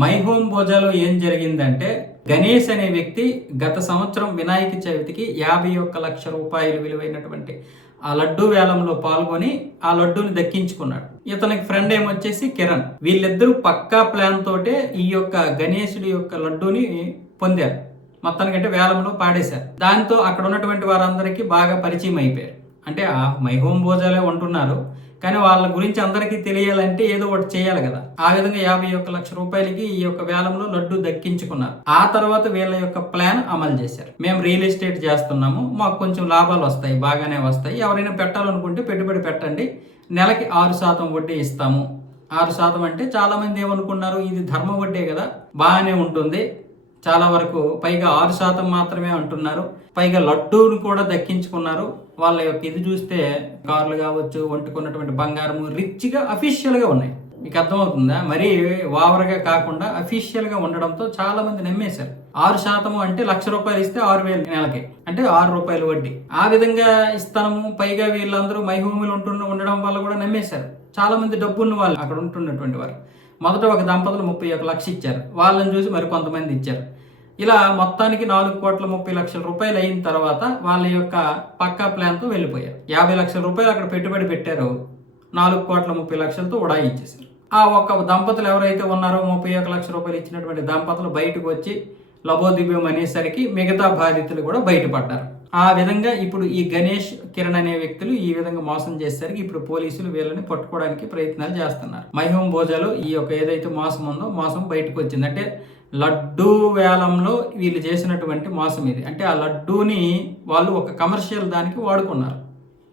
My home భోజాలో ఏం జరిగిందంటే గణేష్ అనే వ్యక్తి గత సంవత్సరం వినాయక చవితికి 51 లక్షల రూపాయలు విలువైనటువంటి ఆ లడ్డు వేలంలో పాల్గొని ఆ లడ్డూని దక్కించుకున్నాడు. ఇతనికి ఫ్రెండ్ ఏమొచ్చేసి కిరణ్. వీళ్ళిద్దరూ పక్కా ప్లాన్ తోటే ఈ యొక్క గణేశుడి యొక్క లడ్డూని పొందారు. మొత్తానికంటే వేలంలో పాడేశారు. దాంతో అక్కడ ఉన్నటువంటి వారందరికీ బాగా పరిచయం అయిపోయారు. అంటే ఆ మై హోమ్ భోజాలే ఉంటున్నారు, కానీ వాళ్ళ గురించి అందరికీ తెలియాలంటే ఏదో ఒకటి చేయాలి కదా. ఆ విధంగా 51 లక్షల రూపాయలకి ఈ యొక్క వేలంలో లడ్డు దక్కించుకున్నారు. ఆ తర్వాత వీళ్ళ యొక్క ప్లాన్ అమలు చేశారు. మేము రియల్ ఎస్టేట్ చేస్తున్నాము, మాకు కొంచెం లాభాలు వస్తాయి, బాగానే వస్తాయి, ఎవరైనా పెట్టాలనుకుంటే పెట్టుబడి పెట్టండి, నెలకి 6% వడ్డీ ఇస్తాము. 6% అంటే చాలా మంది ఏమనుకున్నారు, ఇది ధర్మ వడ్డీ కదా, బాగానే ఉంటుంది, చాలా వరకు పైగా 6% మాత్రమే అంటున్నారు, పైగా లడ్డూను కూడా దక్కించుకున్నారు. వాళ్ళ యొక్క ఇది చూస్తే కార్లు కావచ్చు, వండుకున్నటువంటి బంగారము రిచ్గా అఫీషియల్గా ఉన్నాయి. మీకు అర్థమవుతుందా? మరీ ఓవర్గా కాకుండా అఫీషియల్గా ఉండడంతో చాలా మంది నమ్మేశారు. 6% అంటే ₹1,00,000 ఇస్తే 6,000 నెలకి, అంటే ₹6 వడ్డీ. ఆ విధంగా ఇస్తాము. పైగా వీళ్ళందరూ మై హోములు ఉండడం వల్ల కూడా నమ్మేశారు. చాలా మంది డబ్బున్న వాళ్ళు అక్కడ ఉంటున్నటువంటి వారు. మొదట ఒక దంపతులు 31 లక్షలు ఇచ్చారు, వాళ్ళని చూసి మరి కొంతమంది ఇచ్చారు. ఇలా మొత్తానికి 4,30,00,000 రూపాయలు అయిన తర్వాత వాళ్ళ యొక్క పక్కా ప్లాన్తో వెళ్ళిపోయారు. 50 లక్షల రూపాయలు అక్కడ పెట్టుబడి పెట్టారో 4,30,00,000తో ఉడాయించేశారు. ఆ ఒక్క దంపతులు ఎవరైతే ఉన్నారో 31 లక్షల రూపాయలు ఇచ్చినటువంటి దంపతులు బయటకు వచ్చి లబోదిబ్యం అనేసరికి మిగతా బాధితులు కూడా బయటపడ్డారు. ఆ విధంగా ఇప్పుడు ఈ గణేష్, కిరణ్ అనే వ్యక్తులు ఈ విధంగా మోసం చేసేసరికి ఇప్పుడు పోలీసులు వీళ్ళని పట్టుకోవడానికి ప్రయత్నాలు చేస్తున్నారు. మై హోమ్ భోజాలో ఈ యొక్క ఏదైతే మోసం ఉందో మోసం బయటకు వచ్చింది. అంటే లడ్డూ వేలంలో వీళ్ళు చేసినటువంటి మోసం ఇది. అంటే ఆ లడ్డూని వాళ్ళు ఒక కమర్షియల్ దానికి వాడుకున్నారు.